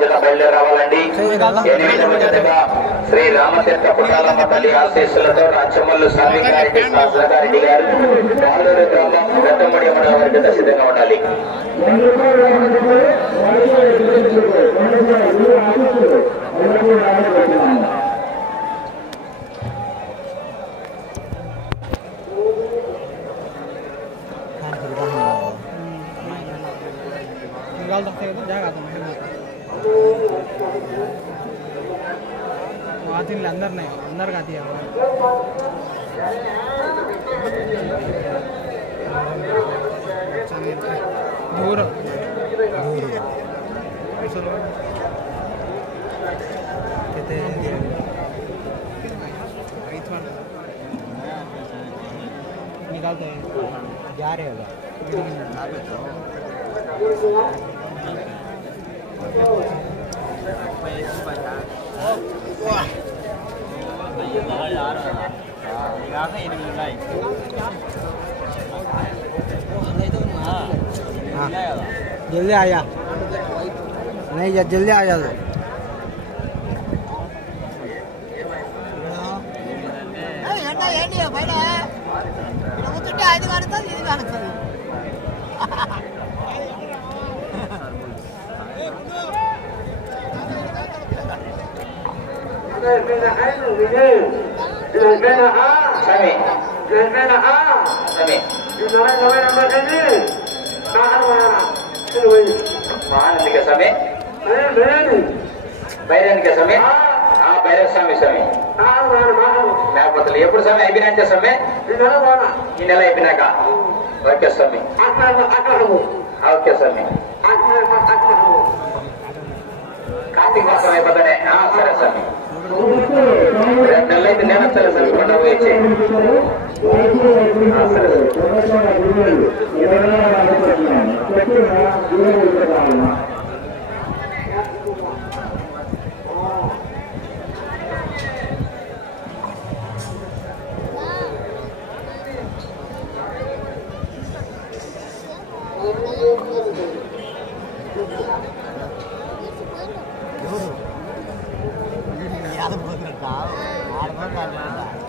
విసర్జన బయలుదేరావాలండి ఎనిమిదవ శ్రీ రామచంద్ర పుట్టాలమ్మ తల్లి ఆశీస్సులతో రాచమల్లు స్వామి గారి గారు పాలూరు గ్రామం గద్దమడి అమ్మవారి జత సిద్ధంగా ఉండాలి. नहीं. अंदर नहीं अंदर का आती है दूर निकालते हैं जा रहे हो जल्दी आ जा। नहीं जा जल्दी आ जा तो। என்ன ஏண்டியா பையன்? இது வந்துட்டு அது வரத்தான் இது வரத்தான் స్వామి స్వామి మహానందిక స్వామి బైరానిక స్వామి ఆ స్వామి స్వామి మేకపోతలు ఎప్పుడు స్వామి అయిపోయినాక స్వామి ఈ నెల అయిపోయినాక ఓకే స్వామి ఓకే స్వామి కార్తీక మాసం అయిపోతానే 啊，阿尔巴尼亚。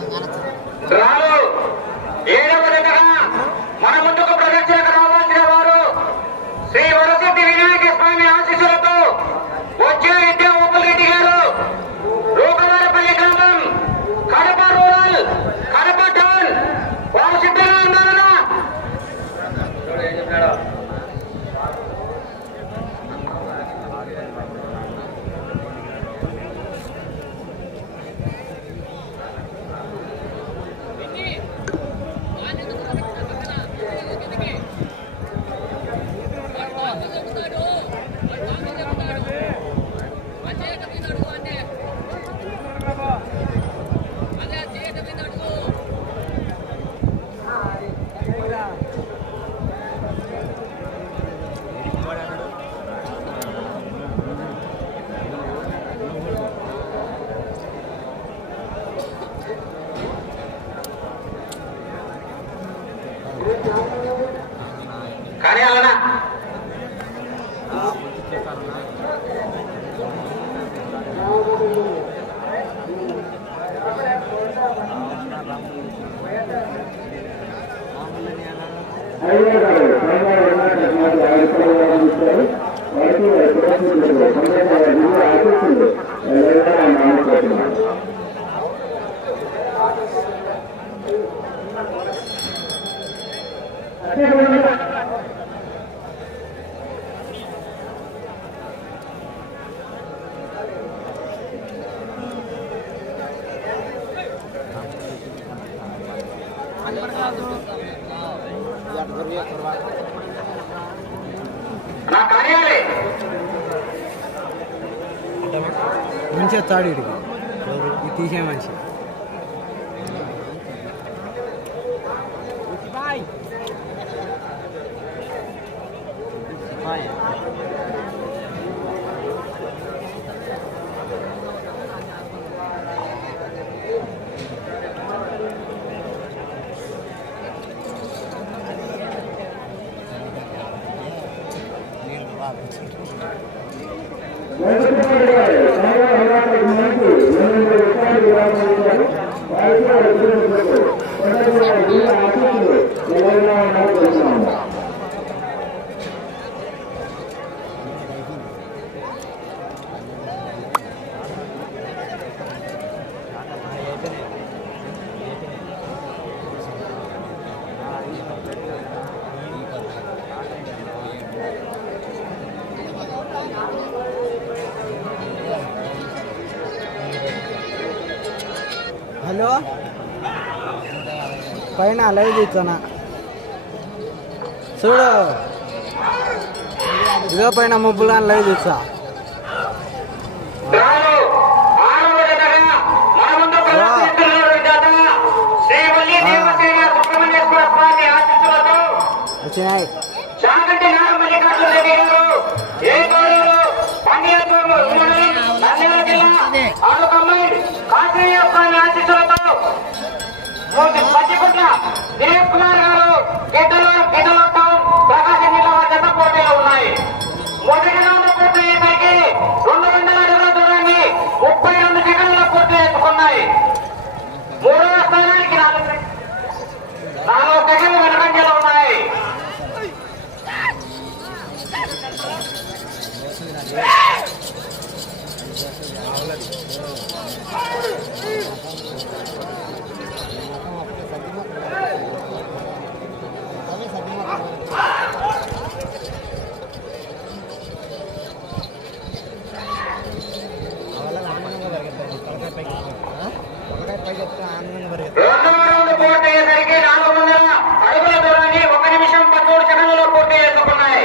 അങ്ങനത്തെ Thank you. మంచిగా తాడు ఇడికి. ఇది తీసే మనిషి హలో. పైన లైవ్ తీస్తానా చూడు. ఇదో పైన ముప్పులు అని లైవ్ తీస్తా. వచ్చినాయి. గారు ఏ గౌరవులు పండియత్వం నంద్యాల జిల్లా ఆడుకమ్మై కాశీయ స్వామి ఆశీస్సులతో మూడు పచ్చిగుట్ల దిలీప్ కుమార్ గారు గిడ్డలో గిడ్డలో టౌన్ ప్రకాశం జిల్లా వారి జత పోటీలో ఉన్నాయి మొదటి రౌండ్ పూర్తి అయ్యేసరికి రెండు వందల అడుగుల దూరాన్ని ముప్పై రెండు సెకండ్ల పూర్తి చేసుకున్నాయి మూడవ స్థానానికి నాలుగు సెక- నాలుగు సెకండ్లు వెనుకంజలో ఉన్నాయి రెండవ రౌండ్ పూర్తి అయ్యేసరికి నాలుగు వందల అడుగుల దూరాన్ని ఒక నిమిషం పదమూడు సెకండ్లలో పూర్తి చేసుకున్నాయి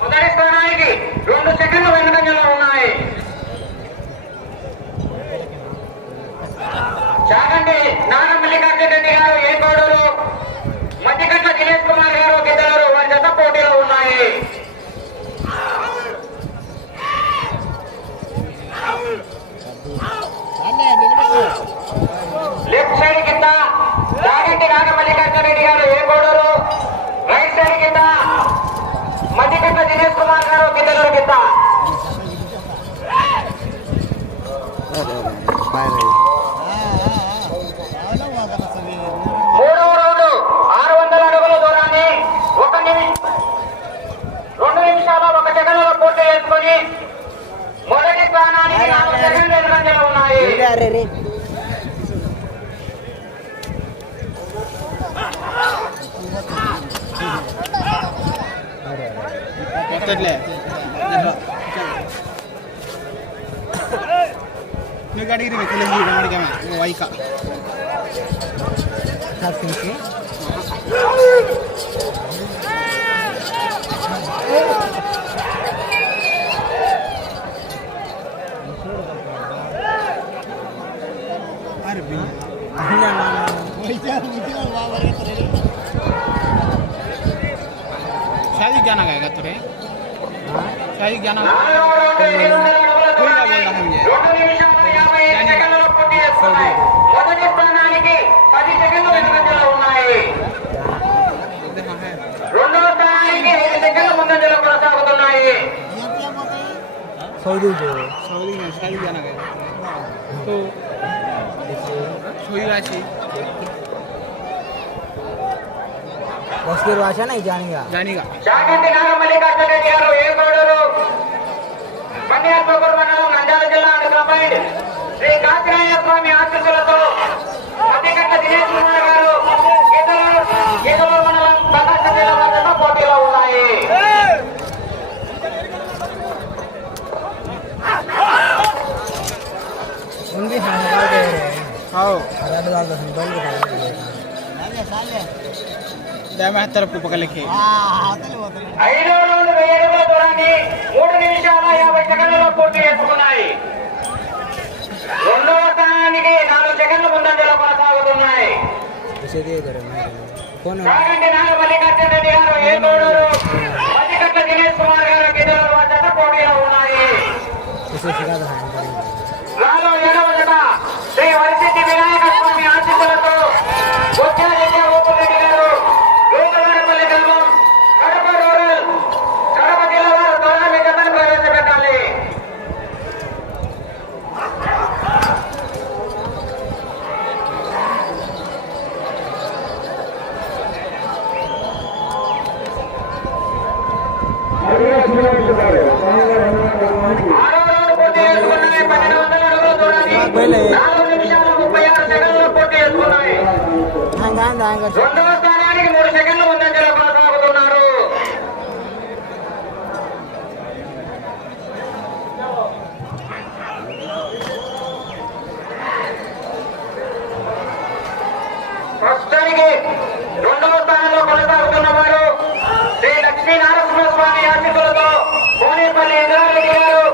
మొదటి స్థానానికి రెండు సెకండ్లు వెనుకంజలో ఉన్నాయి చాగండి. నారా మల్లికార్జున రెడ్డి గారు ఏ కోడూరు మధ్యకట్ల దినేష్ కుమార్ గారు గిద్దరు వారి జత పోటీలో ఉన్నాయి. లెఫ్ట్ సైడ్ కింద చాగంటి నారా మల్లికార్జున రెడ్డి గారు ఏ కోడూరు రైట్ సైడ్ కింద మధ్యకట్ల దినేష్ కుమార్ గారు గిద్దరు కింద. ஆடுறாரு தெரியல. இன்னைக்கு வைக்கா गाना गाएगा तुरे शाही गाना সৌদি সৌদি শাড়ি জানা গেছে তো শরীর আছে బస్కీర్ భాష नहीं जानेगा जानेगा చాగంటి నాగ మల్లికార్జున రెడ్డి గారు ఏ కోడూరు బండియాత్మకూరు మండలం నంద్యాల జిల్లా కంబైండ్ శ్రీ కాంతిరాయ స్వామి ఆశీస్సులతో మధ్యకట్ల దినేష్ కుమార్ గారు గీతలూరు గీతలూరు మండలం ప్రకాశం జిల్లా మధ్యలో పోటీలో ఉన్నాయి ఉంది हाँ, हाँ, दे रहे हैं। రెండు కాదు ఐదో వెయ్యి అడుగుల దూరాన్ని మూడు నిమిషాల యాభై సెకండ్లలో పూర్తి చేసుకున్నాయి. రెండవ స్థానానికి నాలుగు సెకండ్ల ముందంజలో కొనసాగుతున్నాయి. రెడ్డి గారు ఏ తోడూరు మధ్యకట్ల దినేష్ కుమార్ గారు గిద్దరు జత పోటీలో ఉన్నాయి విశేష కాదు రాలో ఏడవ జత శ్రీ వరిసిద్ధి వినాయక స్వామి ఆశీస్సులతో బొచ్చారెడ్డి ఓపురెడ్డి గారు గోకవారిపల్లి గ్రామం కడప రూరల్ కడప జిల్లా వారు త్వరగా మీ జతను ప్రవేశపెట్టాలి ఆరో రౌండ్ పూర్తి చేసుకున్నాయి పన్నెండు వందల అడుగుల దూరాన్ని నాలుగు నిమిషాల ముప్పై ఆరు సెకండ్లు పూర్తి చేసుకున్నాయి రెండవ స్థానానికి మూడు సెకండ్లు ముందంజలో కొనసాగుతున్నారు ప్రస్తుతానికి రెండవ స్థానంలో కొనసాగుతున్న వారు శ్రీ లక్ష్మీ నరసింహస్వామి ఆశీస్సులతో కోనేపల్లి ఇంద్రారెడ్డి గారు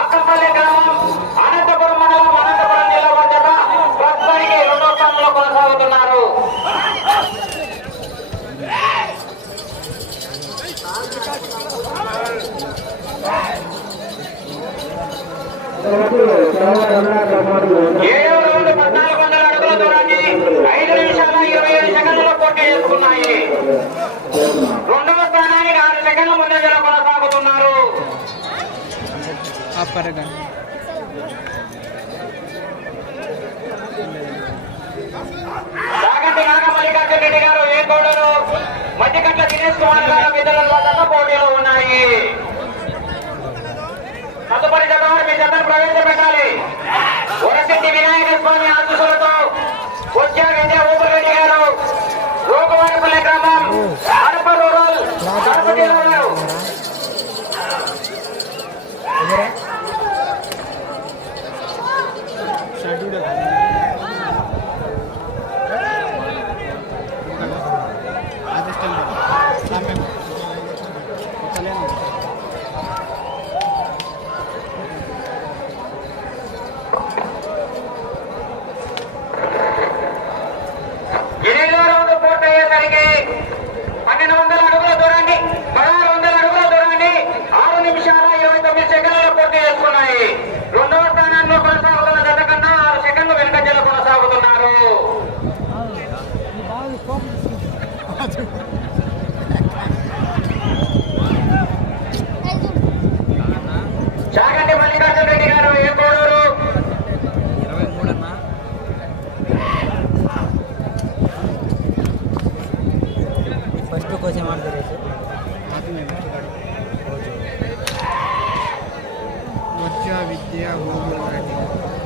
అక్కపల్లి గ్రామం అనంతపురం మండలం అనంతపురం జిల్లా వారి జత ప్రస్తుతానికి రెండవ స్థానంలో కొనసాగుతున్నారు ఏడు పద్నాలుగు వందల అడుగుల దూరాన్ని ఐదు నిమిషాల ఇరవై ఐదు సెకండ్లలో పోటీ చేసుకున్నాయి రెండవ స్థానానికి ఆరు సెకండ్ల ముందంజలో కొనసాగుతున్నారు అప్పరగా సాగంటి రెడ్డి గారు ఏ కోడరు మధ్యకట్ల దినేష్ కుమార్ గారు ఇద్దరు పోటీలో ఉన్నాయి. తదుపరి జత వారు మీ జతను ప్రవేశపెట్టాలి. వరసిద్ధి వినాయక స్వామి ఆశీస్సులతో కొద్దిగా విద్య ఊపిరెడ్డి గారు లోకవారిపల్లి గ్రామం అడప రూరల్ కడప విద్య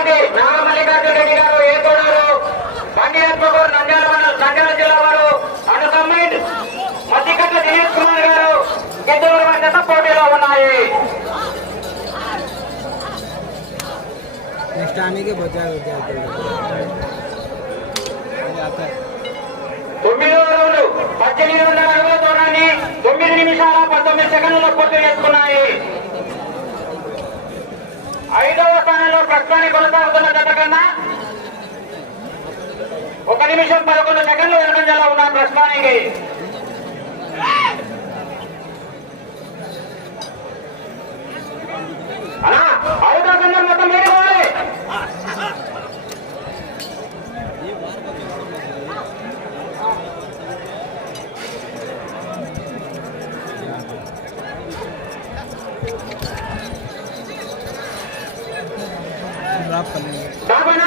రెడ్డి నాగమల్లికార్జున రెడ్డి గారు ఏ తోడారు బండి ఆత్మకూరు నంద్యాల మండలం నంద్యాల జిల్లా వారు అను కంబైండ్ మధ్యకట్ల దినేష్ కుమార్ గారు ఇద్దరు మధ్య పోటీలో ఉన్నాయి. తొమ్మిదో రౌండ్ పద్దెనిమిది వందల అరవై దూరాన్ని తొమ్మిది నిమిషాల పంతొమ్మిది సెకండ్లలో పూర్తి చేసుకున్నాయి. ఐదవ స్థానంలో ప్రస్తుతానికి కొనసాగుతున్న జత కన్నా ఒక నిమిషం పదకొండు సెకండ్లు వెనుకంజలో ఉన్న ప్రస్తుతానికి అలా ఐదవ కన్నా మొత్తం మీరు పోవాలి